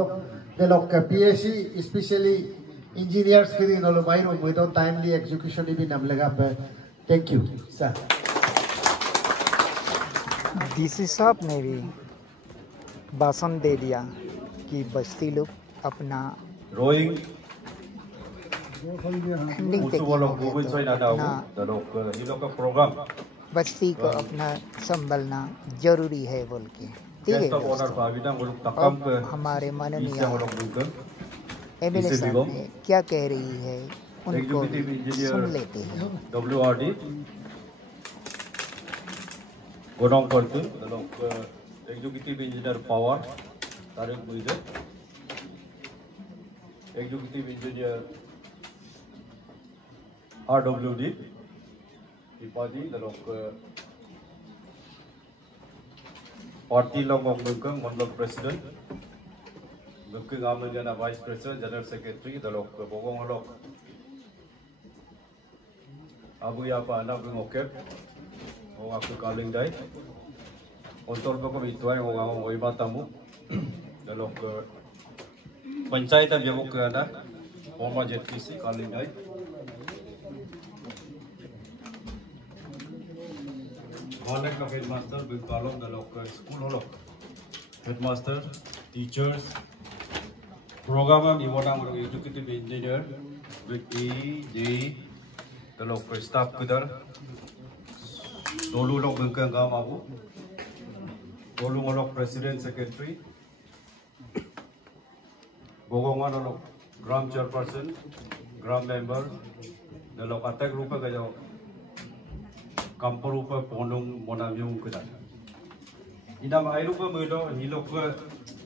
de lo que PAC especially engineers ki nolu mai rupa muido timely execution bi nam lega pe thank you sir DC साहब ने भी भाषण दे दिया कि बस्ती लोग अपना rowing ending तक programme बस्ती को अपना संभलना जरूरी है बोल के ठीक है अब हमारे माननीय MLA साहब ने क्या कह रही है उनको सुन लेते हैं WRD गोडाउन करते एग्जीक्यूटिव इंजीनियर पावर तारिक बुइदे executive engineer RWD Ipadi dalok party long ngongkang mandal president ngongkang amal jana vice president general secretary dalok bogong holok abu ya pa anak ngokep ong aku kaling dai ontol ko ituai ong oi matamu लोग पंचायत जब के ada former JTC Kalindai Honek ka headmaster Bingkalong the local school holo headmaster teachers program iwana mo executive engineer with the local staff kudar dolu log bingkang gam abu dolu log president secretary Bogongan log gram chairperson gram member the log attack rupa ka jo kampur rupa ponung monamyung kuda idam ai rupa melo hilok ke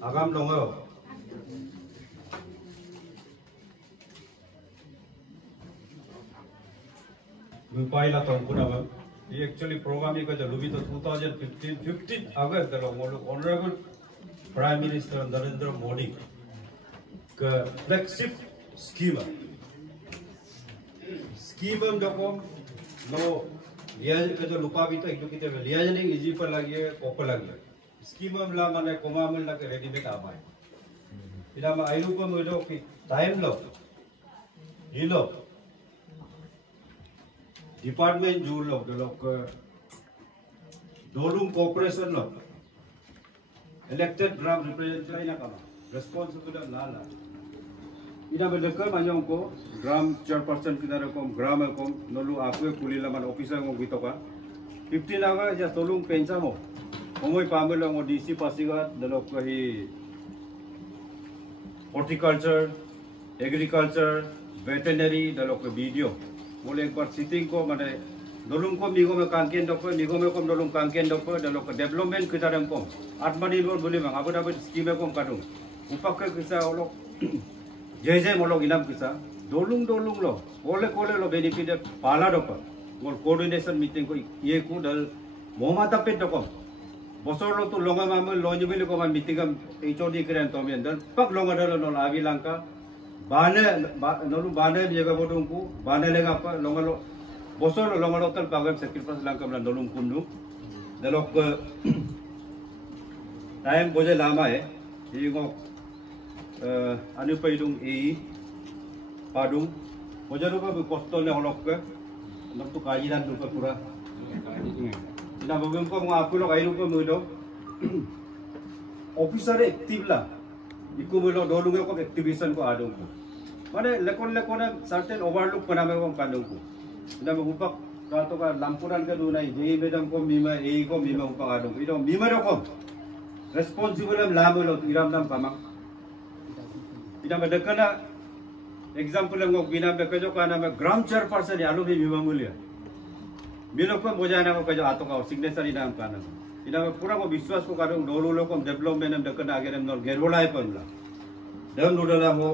agam longo Mupai la tong kuda bang actually program ka jo lubi to 2015 August the log honorable Prime Minister Narendra Modi ke flagship scheme dokom no dia kerja lupa itu kita lihat jadi easy per lagi popel lagi scheme lah mana koma mana ke ready made apa tidak mah ayu pun mudah ki time lo hilo department jul lo ke dolung corporation lo elected gram representative ina kama responsible lala ina berdekat macam ko gram chairperson kita rekom gram rekom nolu aku kuli laman officer ngom gitu ka 15 aga ja tolong pensa mo omoi pamel ngo DC Pasigat dalok kahi horticulture agriculture veterinary dalok video boleh ekbar sitting ko mane dolung ko migo me kanken dok migo me kom dolung kanken dok dalok development kita rekom atmanirbhar boleh mang abu dapat scheme kom kadung upak ke kita olok jai molok inam kita dolung lo kole lo benefit pala dok ngol coordination meeting ko ye ku dal moma tapet dok bosor lo tu longa mamel lo nyebil ko man meeting am HOD kren to men dal pak longa dal no abi langka bane nolu bane jaga bodong ku bane lega apa longa lo bosor lo longa lo tal pagam sacrifice langka man dolung kundu dalok time boje lama hai ye ngo anu paidung padung bojaru ka kosto le holok ke nok tu kajiran tu ka pura ina bogem ko aku lo kairu ko mudo officer active la iku mulo dolung ko activation ko adung ko mane lekon certain overlook kana me ko kandung ko ina bupak ka to ka lampuran ka dunai jei bedam ko mima ko mima ko adung ido mima ro ko responsible am lamulo iram nam kamang ida bedekana example ngok bina bekejo kana me gram chairperson yalu bi bima mulia bilo ko bojana ko kajo ato ka signature ida kana ida pura ko biswas ko kadung dolu lokom development am dekana agerem nor gerolai panla dem nodala ho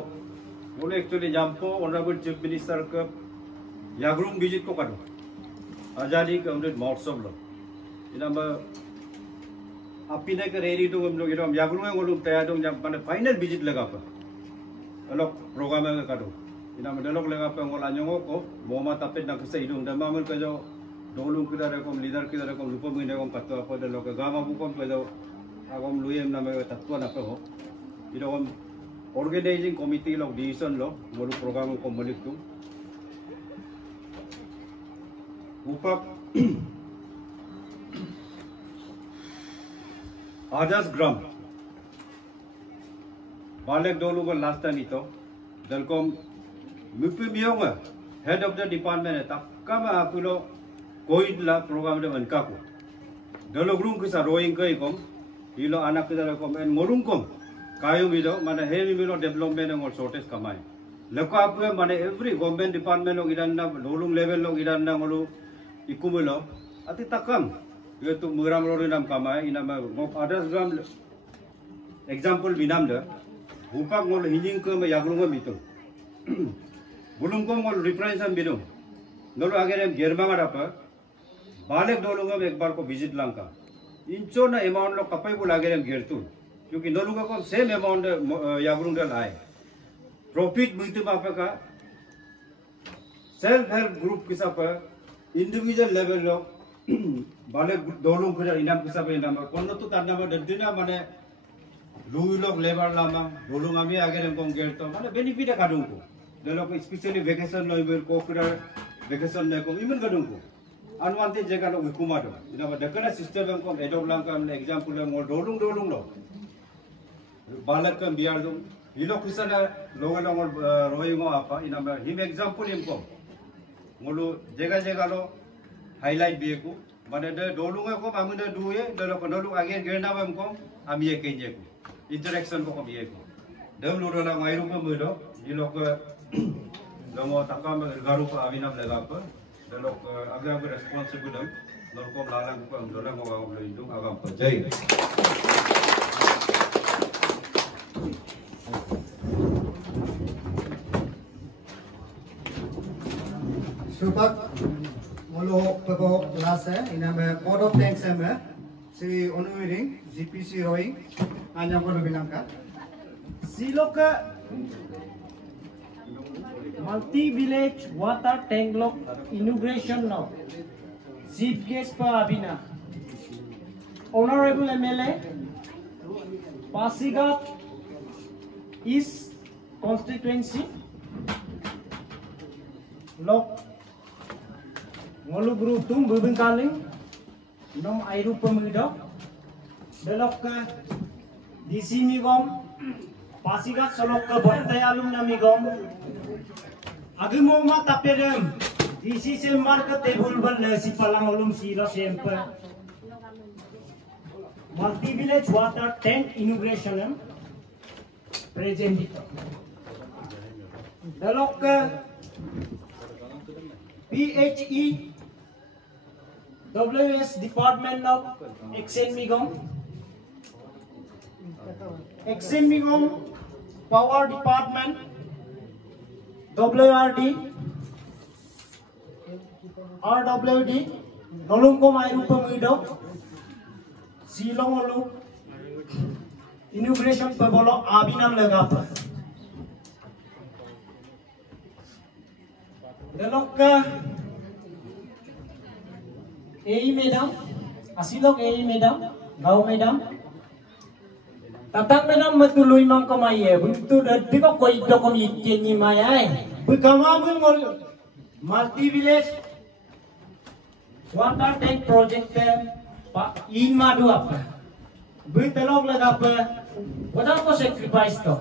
mole actually jampo honorable chief minister ka yagrum visit ko kadu azadi ka unit mahotsav lo ida ma apine ka ready to हम लोग इधर yagrum ngolum tayar dong jam pane final visit lega pa alok program nga kado ina medalok lega pa ngol anyong ko moma tapet na kasa idung damamul kajo dolung kita rekom leader kita rekom lupa mine kom patwa pa dalok gama bu kom pedo agom luyem na me tatwa na ko ida kom organizing committee log decision lo ngolu program ko molik tu upak Adas gram Balek dolu ko last time ito dalkom mupi miyong head of the department tak kama apulo koid la program de man kaku dalo grung kisa rowing kai kom ilo anak kita kom en morung kom kayu bido mana heavy bilo development ngol shortage kamai leko apu mana every government department lo idanna dolung level lo idanna ngolu ikumulo ati takam yaitu muram lo nam kamai inama ngok adas gram example binam de upak ngol hinjing ke me yagrunga mitu bulung ko ngol represent bidum nolo agerem germanga apa balek dolunga ek bar ko visit langka incho na amount lo kapai bul agerem gertu क्योंकि नलुगा को same amount याग्रुंग डल आए profit मिलते मापे का self help group किसा पर individual level low बाले दोलुंग कुछ इनाम किसा पे इनाम कौन तो ताना में डरदिना माने Lulok lebar lama, dolong kami agar yang konggerto, mana benefit kadung ko. Dalam especially vacation lo ibu kokura vacation lo ko iman kadung ko. Unwanted jaga lo hukum ada. Ina pada kena system yang kong adopt langkam example yang dolong lo. Balak kan biar dong. Ilo kusana logan lo roy ngo apa. Ina pada him example yang kong. Ngolo jaga lo highlight biar ko. Mana ada dolong aku, amun ada dua, dalam dolong agen gerna bam ko, ami ekenje ko. Interaction ko kami ko. Dalam luar orang air rumah muda, di lokal, dalam takam garu ko avinam lega apa, dalam agak responsible dalam lokal lalang ko, dalam orang melindung agam pejai. Supak mulu pepok kelas ina me code of thanks me si Onuwiring GPC rowing anya ko bilang ka Silok multi-village water tank lock inauguration now. Chief guest pa abina. Honorable MLA, Pasigat East constituency, lock ngolu berutung bebengkaling nom airu pemudok delok ke di sini gom Pasigat solok ke bantai alumna migom agi mo matapedem di sisi market table ban si palang ulum silo sempe multi village water tank inauguration present dito delok ke PHE WS Department of Exenmigom Power Department WRD RWD Nolungkom Airu Pemudok Silong Olu Inauguration Pebolo Abinam Legapa Delokka AE Madam Asilok AE Madam Gau Madam Tatang Madam matuluy mang kamaye buntu dadi ko koy do ko yitin ni mayay bukamamun ngol multi village water tank project pa in madu apa butelog lagapa wala ko sacrifice to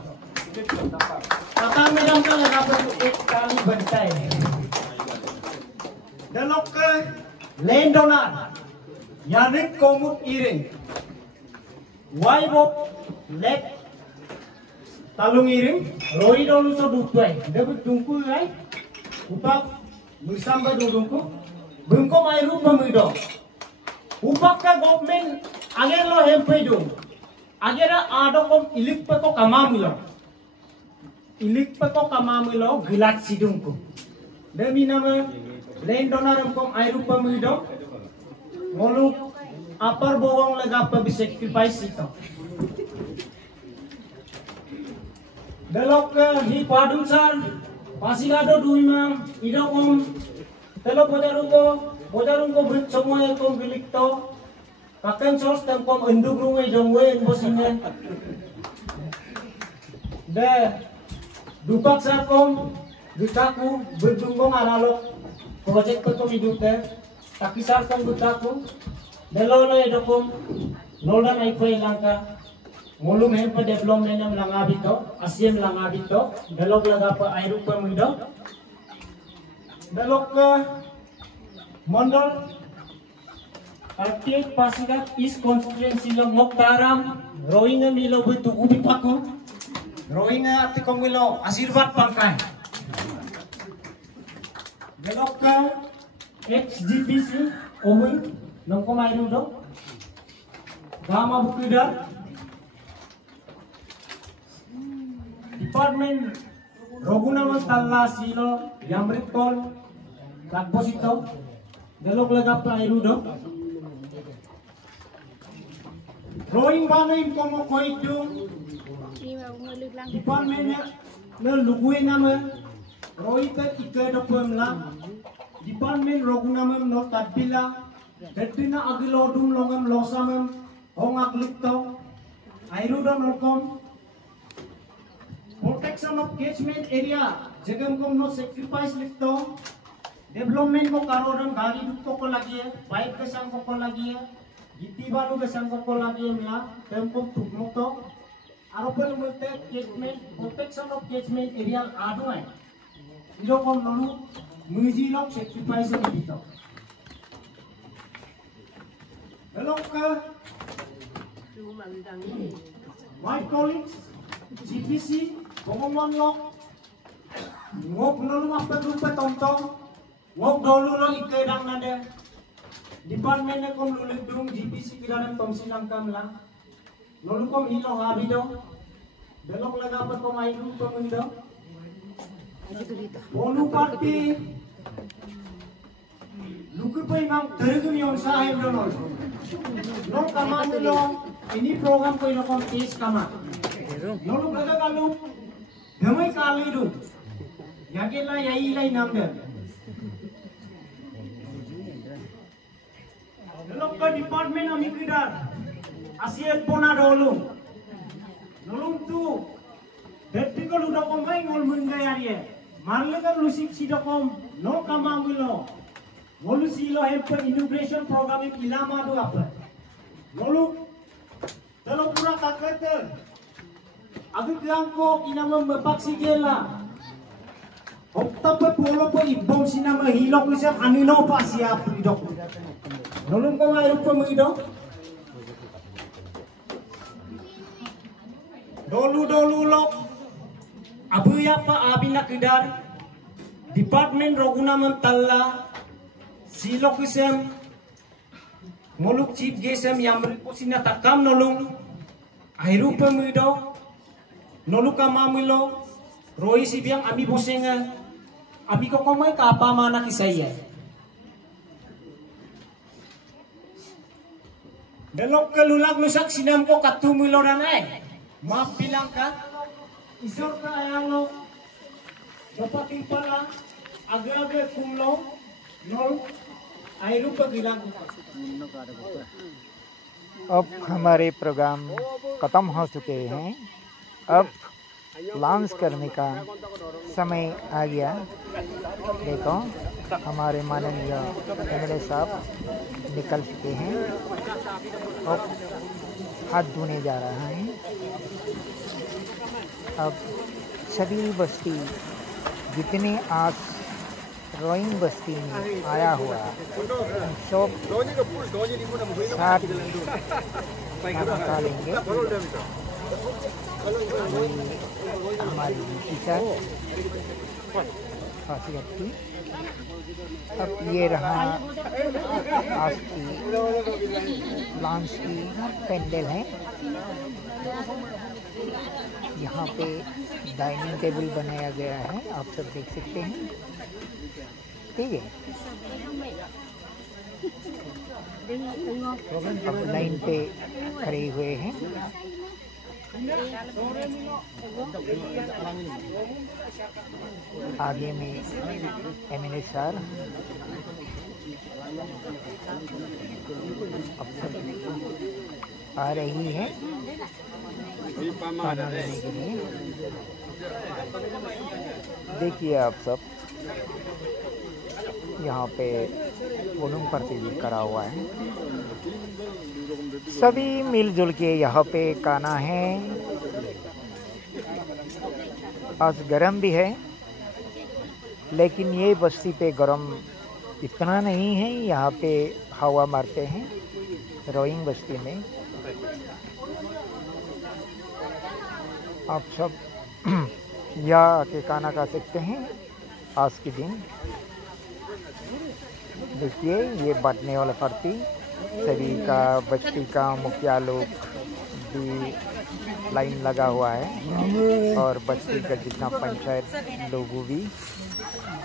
Tatang Madam ka lagapa ek kali bantay Delok land donor Yanik Komut Iring Waibok Lek Talung Iring Roi dolu so dutway Debut tungku ay Upak Bersamba dudungku Bengko Mairu Pemudo Upak ka government Ager lo hempe dung Agera adokom ilik peko kamamulo Ilik peko kamamulo Gilat sidungku Demi nama land donor kom Airu Pemudo Ngoluk apar bawang lega pa bisacrifice ito Delok hi padung sar Pasigado duima idokom telo pojarung ko brit semua kom bilikto kaken sos tem kom endug rungai jongwe bosine de dupak sar kom gitaku berdunggong aralok project ko hidupte takisar kom gitaku delo edokom noldan ay ko langka Mulum hempa development ng langabito, asyem langabito, dalog laga pa airu pa mudo. Dalog ka Mondol Artiek Pasigat East constituency ng Moktaram, rowing ng milo buto ubi paku, rowing ng ati kong milo asirvat pangkay. Dalog ka XGPC, Omoy, ng kumayro do, Gama Bukida, Department Rogunama Talla Silo Yamrit Kol Lagbosito Delok Lagap na Irudo Rowing Banoy Komo Koidu Department na Luguin nama Roita Ika Pemla Department Rogunama no Tabila Ketina Agilodum Longam Losamam Hong Aglito Airudo nolkom protection of catchment area jagam kom no sacrifice likto development ko karodan gari dukto ko lagi है pipe ke sang ko lagi है गिट्टी बालू के संग को लगी है मिला टेम्पो टुकमुक तो आरोपन मिलते catchment protection of catchment area आदो है इलो को नलु मुझी लोग sacrifice नहीं तो हेलो का white colleagues GPC pengumuman lo ngok nolu apa grup tonton ngok dulu lo ikedang nade department ne kom lulik dung GPC kidanan tom silang kamla nolu kom hilo habido belok laga apa kom ai grup pemindo bolu party luku pai mang tergun yon sahib dono no kamam lo ini program ko ino kom tes kama nolu laga kalu Namai kali itu, yakinlah ya ilai namda. Dalam ke department kami kedar, asyik pona dulu. Nolong tu, detik kalau udah komai ngol menggaya dia, marlekan lusik sidokom, no kamamilo, ngolu silo hempe integration program ini ilama tu apa? Ngolu, dalam pura kakete. Agar ko inama mapaksi gela. Okta pa polo po ibom sinama hilok ko siya anino pa siya idok. Nolong ko nga po mo idok. Dolu lok. Abuya pa abi na kedar. Department roguna mantalla. Silok ko siya. Moluk chief gesem yamri po sinatakam nolong. Ahiru pa mo idok. Noluka mamilo roi sibiang ami bosenga ami ko komai ka apa mana kisaya delok kelulag lusak sinam ko katumilo nanay maaf bilang ka isor ka ayang lo dapat timpala agak kumlo nol airu pagilang अब हमारे programme खत्म हो चुके हैं। अब launch करने का समय आ गया। देखो हमारे माननीय एमएलए साहब निकल चुके हैं। अब हाथ धोने जा रहा है। अब सभी बस्ती जितने आज रोइंग बस्ती में आया हुआ सब साथ खाना खा लेंगे। हमारी टीचर खासियत थी। अब ये रहा आज की लॉन्च की पेंडल है। यहाँ पे डाइनिंग टेबल बनाया गया है, आप सब देख सकते हैं। ठीक है, अब लाइन पे खड़े हुए हैं। आगे में एमएलए सर अब सब आ रही है खाना लेने के लिए। देखिए आप सब यहाँ पे वोलूम प्रतियोगिता करा हुआ है। सभी मिलजुल के यहाँ पे खाना है। आज गरम भी है, लेकिन ये बस्ती पे गरम इतना नहीं है। यहाँ पे हवा मारते हैं रोइंग बस्ती में। आप सब यहाँ आके खाना खा सकते हैं आज के दिन। देखिए ये बांटने वाला पार्टी सभी का बस्ती का मुखिया लोग भी लाइन लगा हुआ है और बस्ती का जितना पंचायत लोगों भी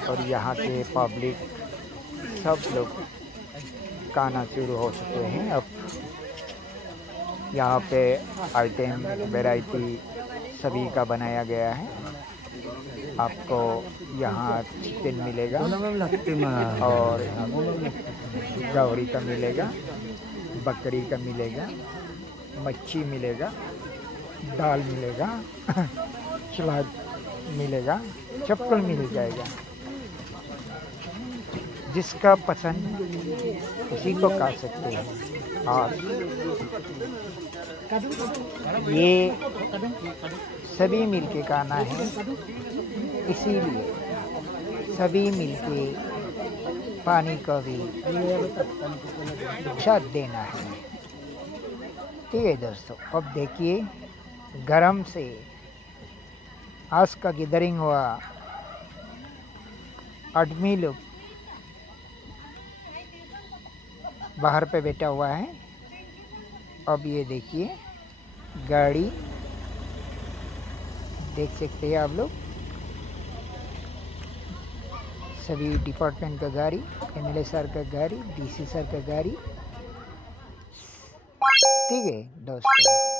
और यहाँ के पब्लिक सब लोग खाना शुरू हो चुके हैं। अब यहाँ पे आइटम वैरायटी सभी का बनाया गया है। आपको यहाँ चिकन मिलेगा और गौरी का मिलेगा, बकरी का मिलेगा, मच्छी मिलेगा दाल मिलेगा, सलाद मिलेगा, चप्पल मिल जाएगा। जिसका पसंद उसी को खा सकते हैं। और ये सभी मिलके खाना है, इसीलिए सभी मिलके पानी को भी साथ देना है। ठीक है दोस्तों, अब देखिए गरम से आज का गैदरिंग हुआ, आदमी लोग बाहर पे बैठा हुआ है। अब ये देखिए गाड़ी देख सकते हैं आप लोग, सभी डिपार्टमेंट का गाड़ी, एमएलए सर का गाड़ी, डीसी सर का गाड़ी। ठीक है दोस्तों।